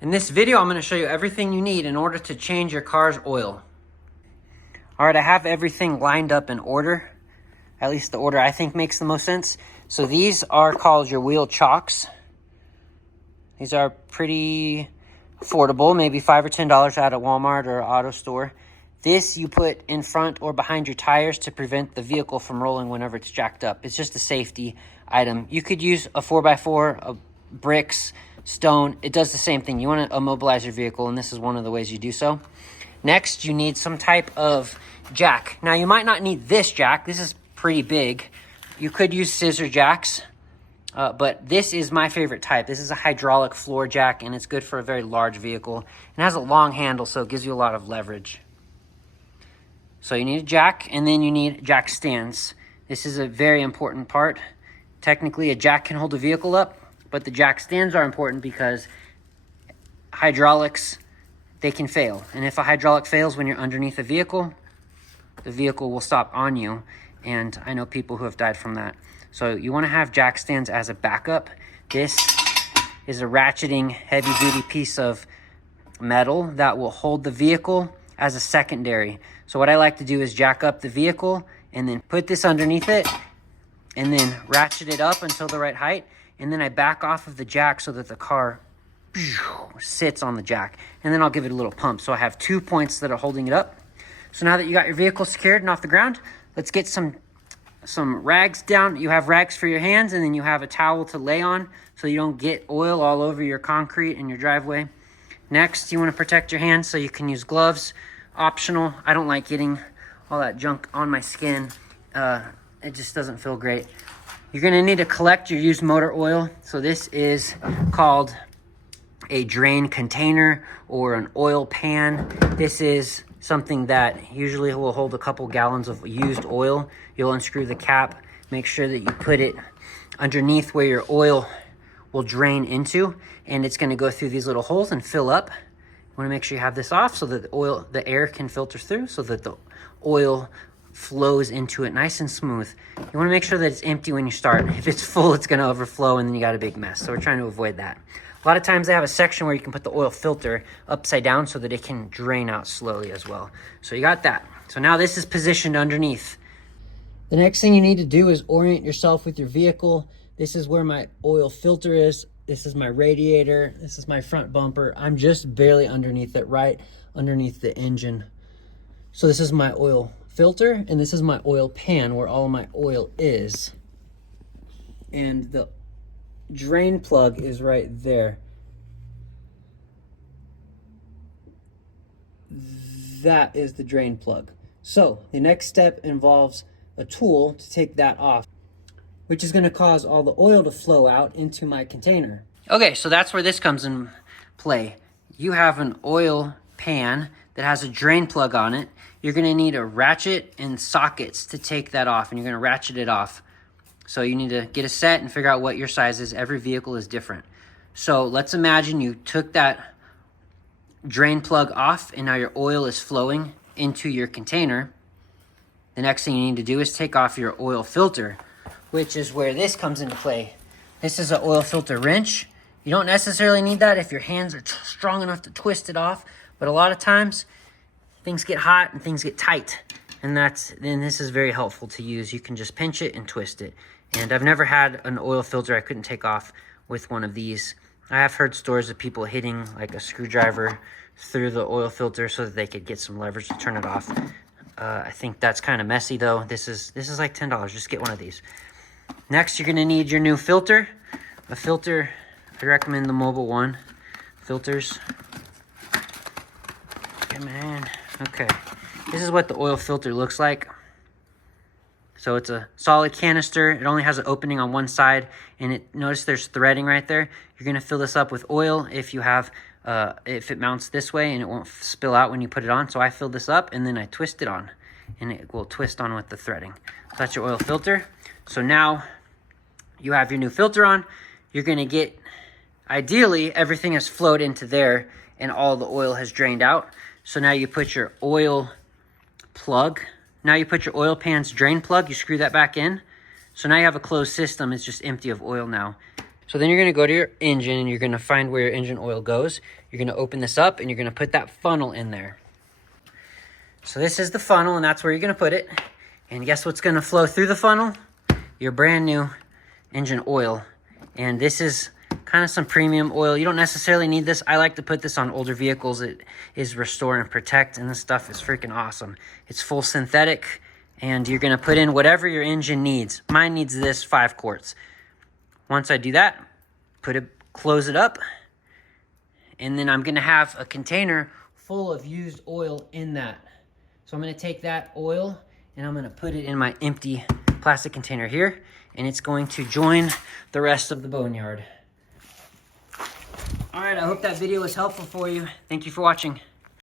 In this video, I'm going to show you everything you need in order to change your car's oil. All right, I have everything lined up in order. At least the order I think makes the most sense. So these are called your wheel chocks. These are pretty affordable, maybe $5 or $10 at a Walmart or auto store. This you put in front or behind your tires to prevent the vehicle from rolling whenever it's jacked up. It's just a safety item. You could use a 4x4, bricks, stone. It does the same thing. You want to immobilize your vehicle, and this is one of the ways you do so. Next, you need some type of jack. Now, you might not need this jack. This is pretty big. You could use scissor jacks, but this is my favorite type. This is a hydraulic floor jack, and it's good for a very large vehicle. It has a long handle, so it gives you a lot of leverage. So you need a jack, and then you need jack stands. This is a very important part. Technically, a jack can hold a vehicle up, but the jack stands are important because hydraulics, they can fail. And if a hydraulic fails when you're underneath a vehicle, the vehicle will stop on you. And I know people who have died from that. So you want to have jack stands as a backup. This is a ratcheting heavy-duty piece of metal that will hold the vehicle as a secondary. So what I like to do is jack up the vehicle and then put this underneath it and then ratchet it up until the right height. And then I back off of the jack so that the car sits on the jack. And then I'll give it a little pump. So I have 2 points that are holding it up. So now that you got your vehicle secured and off the ground, let's get some rags down. You have rags for your hands, and then you have a towel to lay on so you don't get oil all over your concrete in your driveway. Next, you want to protect your hands, so you can use gloves. Optional. I don't like getting all that junk on my skin. It just doesn't feel great. You're going to need to collect your used motor oil. So this is called a drain container or an oil pan. This is something that usually will hold a couple gallons of used oil. You'll unscrew the cap. Make sure that you put it underneath where your oil will drain into, and it's going to go through these little holes and fill up. You want to make sure you have this off so that the air can filter through, so that the oil flows into it nice and smooth. You want to make sure that it's empty when you start. If it's full, it's going to overflow, and then you got a big mess. So we're trying to avoid that. A lot of times they have a section where you can put the oil filter upside down so that it can drain out slowly as well. So you got that. So now this is positioned underneath. The next thing you need to do is orient yourself with your vehicle. This is where my oil filter is. This is my radiator. This is my front bumper. I'm just barely underneath it, right underneath the engine. So this is my oil filter, and this is my oil pan where all of my oil is. And the drain plug is right there. That is the drain plug. So the next step involves a tool to take that off, which is going to cause all the oil to flow out into my container. Okay, so that's where this comes in play. You have an oil pan that has a drain plug on it. You're going to need a ratchet and sockets to take that off, and you're going to ratchet it off. So you need to get a set and figure out what your size is. Every vehicle is different. So let's imagine you took that drain plug off, and now your oil is flowing into your container. The next thing you need to do is take off your oil filter, which is where this comes into play. This is an oil filter wrench. You don't necessarily need that if your hands are strong enough to twist it off, but a lot of times things get hot and things get tight, and then this is very helpful to use. You can just pinch it and twist it. And I've never had an oil filter I couldn't take off with one of these. I have heard stories of people hitting like a screwdriver through the oil filter so that they could get some leverage to turn it off. I think that's kind of messy though. This is like $10. Just get one of these. Next, you're gonna need your new filter. A filter, I recommend the Mobil 1 filters. Come on. Okay. This is what the oil filter looks like. So it's a solid canister. It only has an opening on one side, and notice there's threading right there. You're gonna fill this up with oil if it mounts this way, and it won't spill out when you put it on. So I fill this up, and then I twist it on, and it will twist on with the threading. So that's your oil filter. So now you have your new filter on. You're gonna get, ideally, everything has flowed into there, and all the oil has drained out. So now you put your oil plug. Now you put your oil pan's drain plug, you screw that back in. So now you have a closed system, it's just empty of oil now. So then you're going to go to your engine and you're going to find where your engine oil goes. You're going to open this up and you're going to put that funnel in there. So this is the funnel and that's where you're going to put it. And guess what's going to flow through the funnel? Your brand new engine oil. And this is kind of some premium oil. You don't necessarily need this. I like to put this on older vehicles. It is restore and protect, and this stuff is freaking awesome. It's full synthetic, and you're going to put in whatever your engine needs. Mine needs this 5 quarts. Once I do that, close it up, and then I'm going to have a container full of used oil in that. So I'm going to take that oil and I'm going to put it in my empty plastic container here, and it's going to join the rest of the boneyard. All right, I hope that video was helpful for you. Thank you for watching.